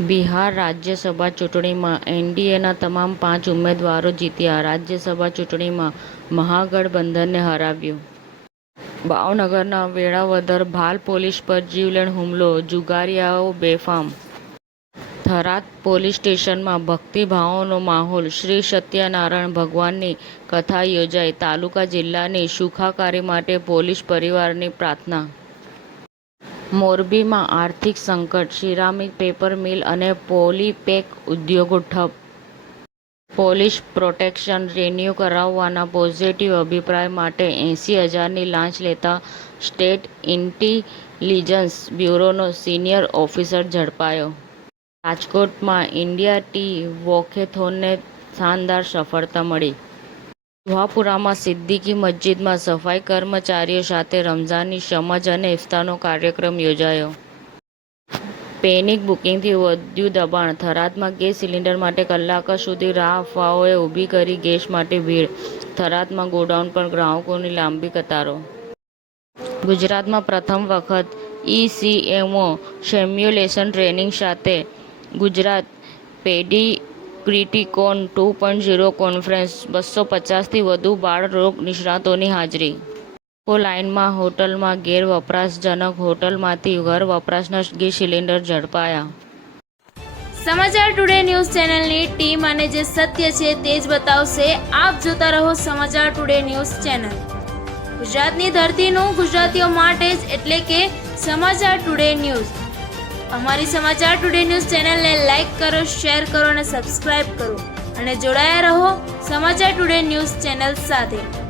બિહાર રાજ્યસભા ચૂંટણીમાં એનડીએના તમામ 5 ઉમેદવારો જીત્યા. રાજ્યસભા ચૂંટણીમાં મહાગઠબંધનને હરાવ્યું. ભાવનગરના વેળાવદર ભાલ પોલીસ પર જીવલેણ હુમલો, જુગારીયાઓ બેફામ. થરાદ પોલીસ સ્ટેશનમાં ભક્તિભાવનો માહોલ, શ્રી સત્યનારાયણ ભગવાનની કથા યોજાઈ. તાલુકા જિલ્લાની સુખાકારી માટે પોલીસ પરિવારની પ્રાર્થના. મોરબીમાં આર્થિક સંકટ, સિરામિક પેપર મિલ અને પોલીપેક ઉદ્યોગો ઠપ. પોલીસ પ્રોટેક્શન રિન્યૂ કરાવવાના પોઝિટિવ અભિપ્રાય માટે 80,000ની લાંચ લેતા સ્ટેટ ઇન્ટેલિજન્સ બ્યુરોનો સિનિયર ઓફિસર ઝડપાયો. રાજકોટમાં ઇન્ડિયા ટી વોકેથોનને શાનદાર સફળતા મળી. સુહાપુરામાં સિદ્દીકી મસ્જિદમાં સફાઈ કર્મચારીઓ સાથે રમઝાનની સમજ અને ઇફ્તારનો કાર્યક્રમ યોજાયો. પેનિક બુકિંગથી વધ્યું દબાણ, થરાદમાં ગેસ સિલિન્ડર માટે કલાકો સુધી રાહ, અફવાઓએ ઊભી કરી ગેસ માટે ભીડ. થરાદમાં ગોડાઉન પર ગ્રાહકોની લાંબી કતારો. ગુજરાતમાં પ્રથમ વખત ઈ-સીએમઓ સિમ્યુલેશન ટ્રેનિંગ સાથે ગુજરાત પેડિક્રીટિકોન 2.0 કોન્ફરન્સ, 250થી વધુ બાળ રોગ નિષ્ણાતોની હાજરી. લોકો લાઇનમાં. હોટલમાં ગેરવપરાશજનક હોટલમાંથી ઘર વપરાશના ગેસ સિલિન્ડર ઝડપાયા. સમાચાર ટુડે ન્યૂઝ ચેનલની ટીમ અને જે સત્ય છે તે જ બતાવશે. આપ જોતા રહો સમાચાર ટુડે ન્યૂઝ ચેનલ. ગુજરાતની ધરતીનું ગુજરાતીઓ માટે જ, એટલે કે સમાચાર ટુડે ન્યૂઝ. અમારી સમાચાર ટુડે ન્યૂઝ ચેનલને લાઇક કરો, શેર કરો અને સબસ્ક્રાઇબ કરો અને જોડાયા રહો સમાચાર ટુડે ન્યૂઝ ચેનલ સાથે.